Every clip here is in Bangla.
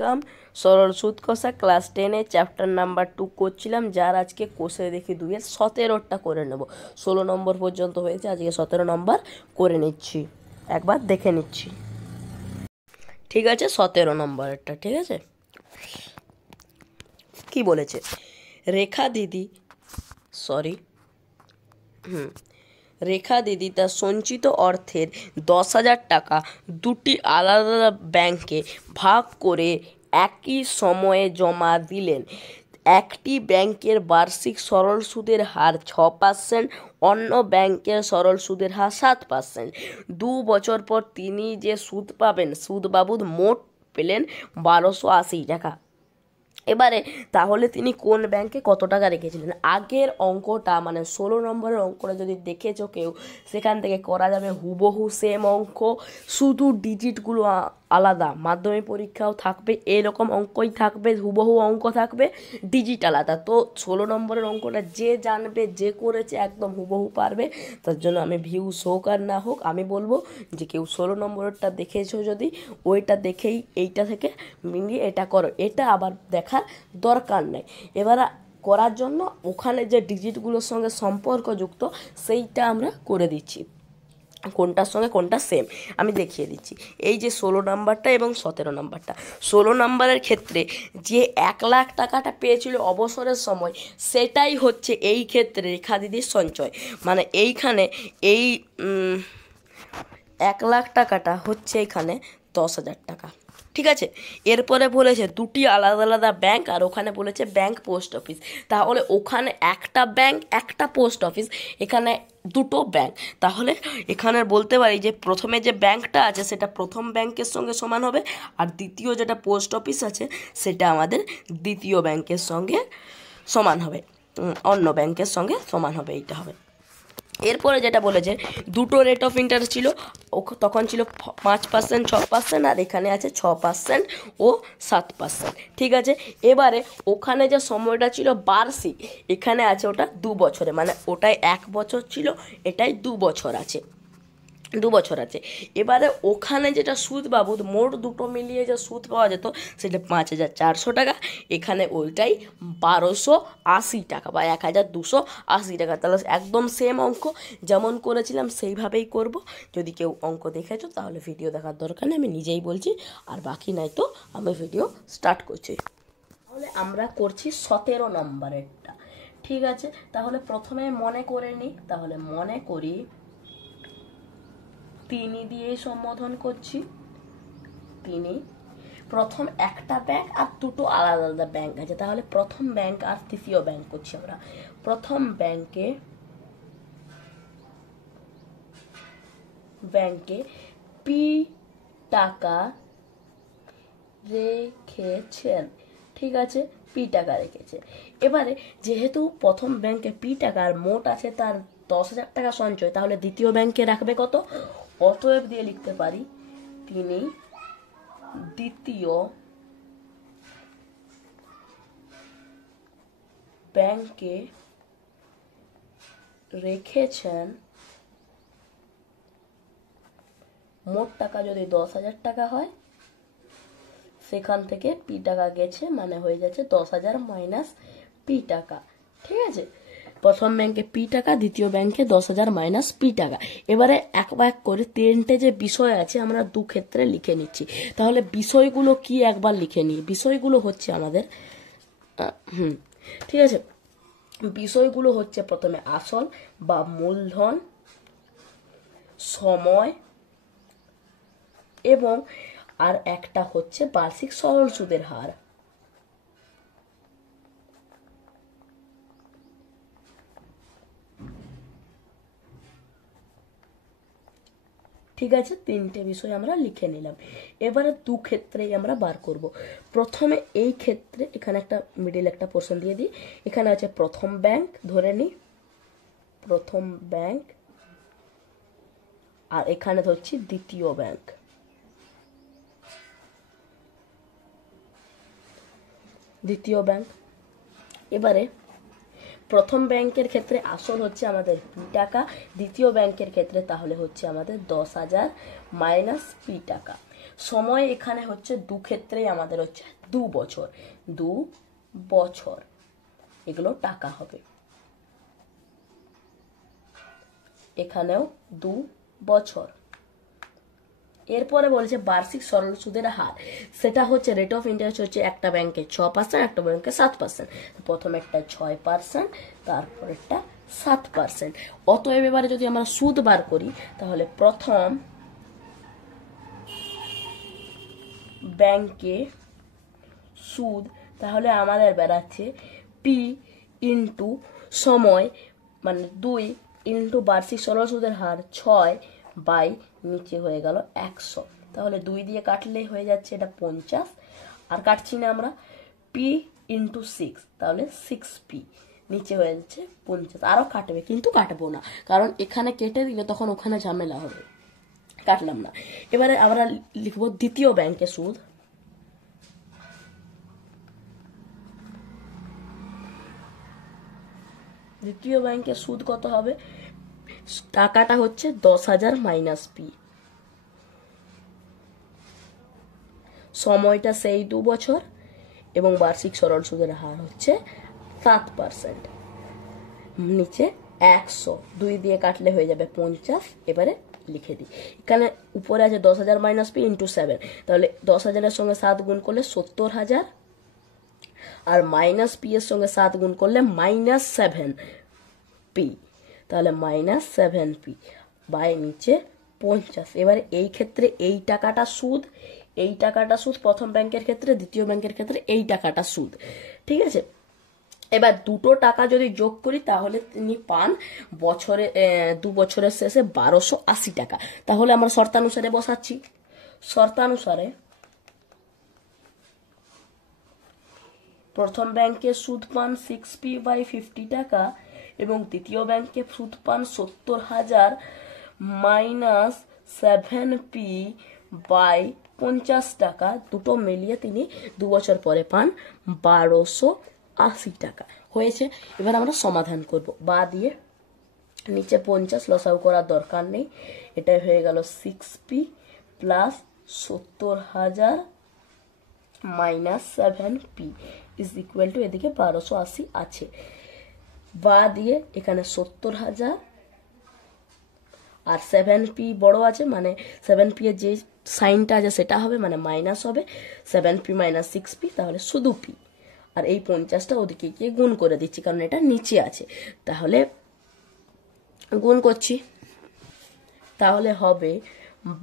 ওয়েলকাম। সরল সুদ কষা ক্লাস 10 চ্যাপ্টার নাম্বার 2 করছিলাম, যার আজকে কোষে দেখি 2-এর 17টা করে নেব। 16 নম্বর পর্যন্ত হয়েছে, আজকে 17 নম্বর করে নিচ্ছি, একবার দেখে নিচ্ছি। ঠিক আছে, 17 নম্বরেরটা ঠিক আছে। কি বলেছে? রেখা দিদি তার সঞ্চিত অর্থের 10,000 টাকা দুটি আলাদা আলাদা ব্যাংকে ভাগ করে একই সময়ে জমা দিলেন। একটি ব্যাংকের বার্ষিক সরল সুদের হার 6%, অন্য ব্যাংকের সরল সুদের হার 7%। 2 বছর পর তিনি যে সুদ পাবেন, সুদ বাবদ মোট পেলেন 1280 টাকা। এবারে তাহলে তিনি কোন ব্যাংকে কত টাকা রেখেছিলেন? আগের অঙ্কটা মানে 16 নম্বরের অঙ্কটা যদি দেখেছো কেউ, সেখান থেকে করা যাবে হুবহু সেম অঙ্ক, শুধু ডিজিটগুলো আলাদা। মাধ্যমিক পরীক্ষাও থাকবে এরকম অঙ্কই থাকবে, হুবহু অঙ্ক থাকবে, ডিজিট আলাদা। তো 16 নম্বরের অঙ্কটা যে জানবে, যে করেছে, একদম হুবহু পারবে। তার জন্য আমি ভিউজ হোক আর না হোক, আমি বলবো যে কেউ 16 নম্বরেরটা দেখেছো যদি, ওইটা দেখেই এইটা থেকে মিলিয়ে এটা করো, এটা আবার দেখার দরকার নেই। এবার করার জন্য ওখানে যে ডিজিটগুলোর সঙ্গে সম্পর্কযুক্ত সেইটা আমরা করে দিচ্ছি, কোনটার সঙ্গে কোনটা সেম আমি দেখিয়ে দিচ্ছি। এই যে 16 নাম্বারটা এবং 17 নাম্বারটা, 16 নাম্বারের ক্ষেত্রে যে 1 লাখ টাকাটা পেয়েছিল অবসরের সময়, সেটাই হচ্ছে এই ক্ষেত্রে রেখা দিদির সঞ্চয়। মানে এইখানে এই 1 লাখ টাকাটা হচ্ছে এখানে 10,000 টাকা, ঠিক আছে। এরপরে বলেছে দুটি আলাদা আলাদা ব্যাংক, আর ওখানে বলেছে ব্যাংক পোস্ট অফিস। তাহলে ওখানে একটা ব্যাংক একটা পোস্ট অফিস, এখানে দুটো ব্যাংক। তাহলে এখানে বলতে পারি যে প্রথমে যে ব্যাংকটা আছে সেটা প্রথম ব্যাংকের সঙ্গে সমান হবে, আর দ্বিতীয় যেটা পোস্ট অফিস আছে সেটা আমাদের দ্বিতীয় ব্যাংকের সঙ্গে সমান হবে, অন্য ব্যাংকের সঙ্গে সমান হবে, এইটা হবে। এরপরে যেটা বলেছে দুটো রেট অফ ইন্টারেস্ট ছিল, তখন ছিল 5%, 6%, আর এখানে আছে 6% ও 7%, ঠিক আছে। এবারে ওখানে যে সময়টা ছিল বার্ষিক, এখানে আছে ওটা 2 বছরে, মানে ওটাই 1 বছর ছিল, এটাই 2 বছর আছে, 2 বছর আছে। এবারে ওখানে যেটা সুদ বাবদ মোট দুটো মিলিয়ে যে সুদ পাওয়া যেত সেটা 5,400 টাকা, এখানে ওইটাই 1,280 টাকা বা 1,280 টাকা। তাহলে একদম সেম অঙ্ক, যেমন করেছিলাম সেইভাবেই করব। যদি কেউ অঙ্ক দেখেছো তাহলে ভিডিও দেখার দরকার নেই, আমি নিজেই বলছি, আর বাকি নাই তো আমি ভিডিও স্টার্ট করছি। তাহলে আমরা করছি 17 নম্বরেরটা, ঠিক আছে। তাহলে প্রথমে মনে করে নিই, তাহলে মনে করি তিনি দিয়েই সম্বোধন করছি। তিনি প্রথম একটা ব্যাংক আর দুটো আলাদা আলাদা ব্যাংক আছে, তাহলে প্রথম ব্যাংক আর তৃতীয় ব্যাংক করছি আমরা। প্রথম ব্যাংকে পি টাকা রেখেছেন, ঠিক আছে, পি টাকা রেখেছে। এবারে যেহেতু প্রথম ব্যাংকে পি টাকার মোট আছে তার 10,000 টাকা সঞ্চয়, তাহলে দ্বিতীয় ব্যাংকে রাখবে কত? অতএব দিয়ে লিখতে পারি তিনি দ্বিতীয় ব্যাংকে রেখেছেন মোট টাকা যদি 10,000 টাকা হয়, সেখান থেকে পি টাকা গেছে, মানে হয়ে যাচ্ছে 10,000 মাইনাস পি টাকা, ঠিক আছে। প্রথম ব্যাংকে পি টাকা, দ্বিতীয় ব্যাংকে 10,000 মাইনাস পি টাকা। এবারে এক এক করে 3টে যে বিষয় আছে আমরা দু ক্ষেত্রে লিখে নিচ্ছি। তাহলে বিষয়গুলো কি একবার লিখে নিই। বিষয়গুলো হচ্ছে আমাদের ঠিক আছে, বিষয়গুলো হচ্ছে প্রথমে আসল বা মূলধন, সময়, এবং আর একটা হচ্ছে বার্ষিক সরল সুদের হার, ঠিক আছে। 3টে বিষয় আমরা লিখে নিলাম। এবারে দু ক্ষেত্রেই আমরা বার করব। প্রথমে এই ক্ষেত্রে এখানে একটা মিডিল একটা পোর্শন দিয়ে দিই, এখানে আছে প্রথম ব্যাংক, ধরে নিই প্রথম ব্যাংক, আর এখানে ধরছি দ্বিতীয় ব্যাংক, দ্বিতীয় ব্যাংক। এবারে প্রথম ব্যাংকের ক্ষেত্রে আসল হচ্ছে আমাদের পি টাকা, দ্বিতীয় ব্যাংকের ক্ষেত্রে তাহলে হচ্ছে আমাদের 10,000 মাইনাস পি টাকা। সময় এখানে হচ্ছে দু ক্ষেত্রেই আমাদের হচ্ছে 2 বছর, 2 বছর, এগুলো টাকা হবে। এখানেও 2 বছর। এরপরে বলছে বার্ষিক সরল সুদের হার, সেটা হচ্ছে রেট অফ ইন্টারেস্ট হচ্ছে একটা ব্যাংকে 6%, একটা ব্যাংকে 7%। প্রথমে একটা 6%, তারপরেরটা 7%। অতএব এবারে যদি আমরা সুদ বার করি তাহলে প্রথম ব্যাংকে সুদ, তাহলে আমাদের বেড়াচ্ছে পি ইন্টু সময়, মানে 2 ইন্টু বার্ষিক সরল সুদের হার 6 বাই নিচে হয়ে গেল 100। তাহলে 2 দিয়ে কাটলে হয়ে যাচ্ছে এটা 50, আর কাটছি না আমরা, পি ইন্টু 6, তাহলে 6p, নিচে হয়ে যাচ্ছে 50। আরও কাটবে কিন্তু কাটবো না, কারণ এখানে কেটে দিলে তখন ওখানে ঝামেলা হবে, কাটলাম না। এবারে আমরা লিখবো দ্বিতীয় ব্যাংকে সুদ। দ্বিতীয় ব্যাংকে সুদ কত হবে, টাকাটা হচ্ছে 10,000 মাইনাস পি, সময়টা সেই 2 বছর, এবং বার্ষিক সরল সুদের হার হচ্ছে 7%, নিচে 100, 2 দিয়ে কাটলে হয়ে যাবে 50। এবারে লিখে দিই, এখানে উপরে আছে 10,000 মাইনাস পি ইন্টু 7, তাহলে 10,000-এর সঙ্গে 7 গুণ করলে 70,000, আর মাইনাস পি এর সঙ্গে 7 গুণ করলে মাইনাস 7p, তাহলে মাইনাস 7p বাই নিচে 50। এবারে এই ক্ষেত্রে এই টাকাটা সুদ, এই টাকাটা সুদ প্রথম ব্যাংকের ক্ষেত্রে, দ্বিতীয় ব্যাংকের ক্ষেত্রে এই টাকাটা সুদ, ঠিক আছে। এবার দুটো টাকা যদি যোগ করি তাহলে তিনি পান বছরে 2 বছরের শেষে 1280 টাকা। তাহলে আমরা শর্তানুসারে বসাচ্ছি, শর্তানুসারে প্রথম ব্যাংকে সুদ পান 6p বাই 50 টাকা, এবং দ্বিতীয় ব্যাংকে সুদ পান 70,000 মাইনাস 7p বাই 50 টাকা। দুটো মিলিয়ে তিনি 2 বছর পরে পান 1280 টাকা। হয়েছে। এবার আমরা সমাধান করব, বা দিয়ে নিচে 50 লসাগু করার দরকার নেই, এটা হয়ে গেল 6p plus 70,000 minus 7p is equal to, এদিকে 1280 আছে, বা দিয়ে এখানে 70,000 আর 7p বড় আছে, মানে 7p এর যে সাইনটা আছে সেটা হবে, মানে মাইনাস হবে 7p মাইনাস 6p, তাহলে শুধু p, আর এই 50টা ওদিকে গিয়ে গুণ করে দিচ্ছি কারণ এটা নিচে আছে, তাহলে গুণ করছি, তাহলে হবে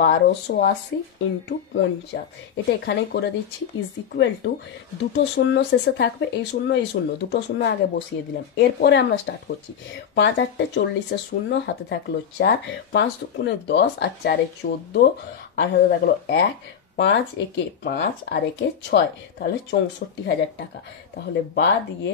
1280 ইন্টু 50, এটা এখানেই করে দিচ্ছি, ইজ ইকুয়াল টু, দুটো শূন্য শেষে থাকবে, এই শূন্য এই শূন্য, দুটো শূন্য আগে বসিয়ে দিলাম। এরপরে আমরা স্টার্ট করছি, 5 8 40 শূন্য, হাতে থাকলো 4, 5 দুগুণে 10 আর 4 14, আর হাতে থাকলো 1, 5 একে 5 আর একে 6, তাহলে 64,000 টাকা। তাহলে বা দিয়ে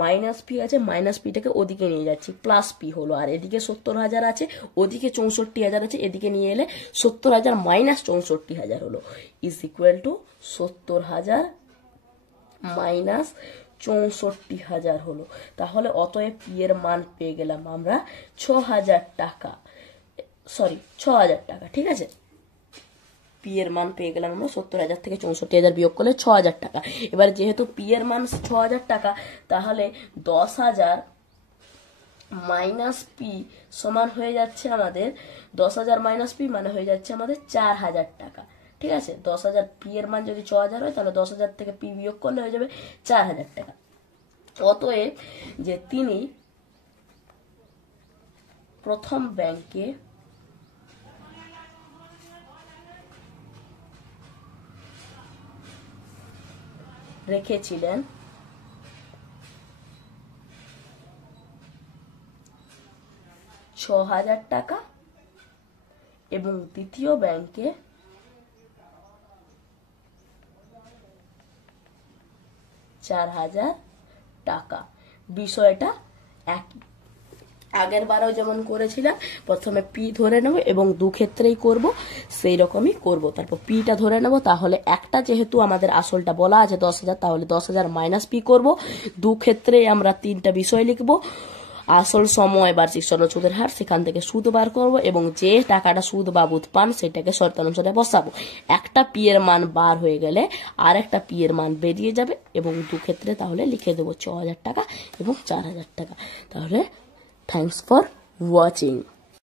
মাইনাস পি আছে, মাইনাস পিটাকে ওদিকে নিয়ে যাচ্ছি, প্লাস পি হলো, আর এদিকে 70,000 আছে, ওদিকে 64,000 আছে, এদিকে নিয়ে এলে 70,000 মাইনাস 64,000 হলো, ইজ ইকুয়াল টু 70,000 মাইনাস 64,000 হলো। তাহলে অতএব পি এর মান পেয়ে গেলাম আমরা 6,000 টাকা, সরি 6,000 টাকা, ঠিক আছে। পি এর মান পেয়ে গেলাম আমরা, 70,000 থেকে 64,000 বিয়োগ করলে 6,000 টাকা। এবার যেহেতু পি এর মান 6,000 টাকা, তাহলে 10,000 মাইনাস পি সমান হয়ে যাচ্ছে আমাদের 10,000 মাইনাস পি মানে হয়ে যাচ্ছে আমাদের 4,000 টাকা, ঠিক আছে। 10,000 পি এর মান যদি 6,000 হয় তাহলে 10,000 থেকে পি বিয়োগ করলে হয়ে যাবে 4,000 টাকা। অতএব যে তিনি প্রথম ব্যাংকে রেখেছিলেন 6,000 টাকা, এবং দ্বিতীয় ব্যাংকে 4,000 টাকা। বিষয়টা একই, আগের বারেও যেমন করেছিলাম, প্রথমে পি ধরে নেব এবং দু ক্ষেত্রেই করব সেই রকমই করব। তারপর পিটা ধরে নেব, তাহলে একটা যেহেতু আমাদের আসলটা বলা আছে 10,000, তাহলে 10,000 মাইনাস পি করব, দু ক্ষেত্রেই আমরা 3টা বিষয় লিখব, আসল সময় বার্ষিক সরল সুদের হার, সেখান থেকে সুদ বার করব এবং যে টাকাটা সুদ বাবদ পান সেটাকে শর্তানুসারে বসাবো। একটা পি এর মান বার হয়ে গেলে আর একটা পি এর মান বেরিয়ে যাবে এবং দু ক্ষেত্রে তাহলে লিখে দেবো ৬,০০০ টাকা এবং ৪,০০০ টাকা। তাহলে থ্যাংকস ফর ওয়াচিং।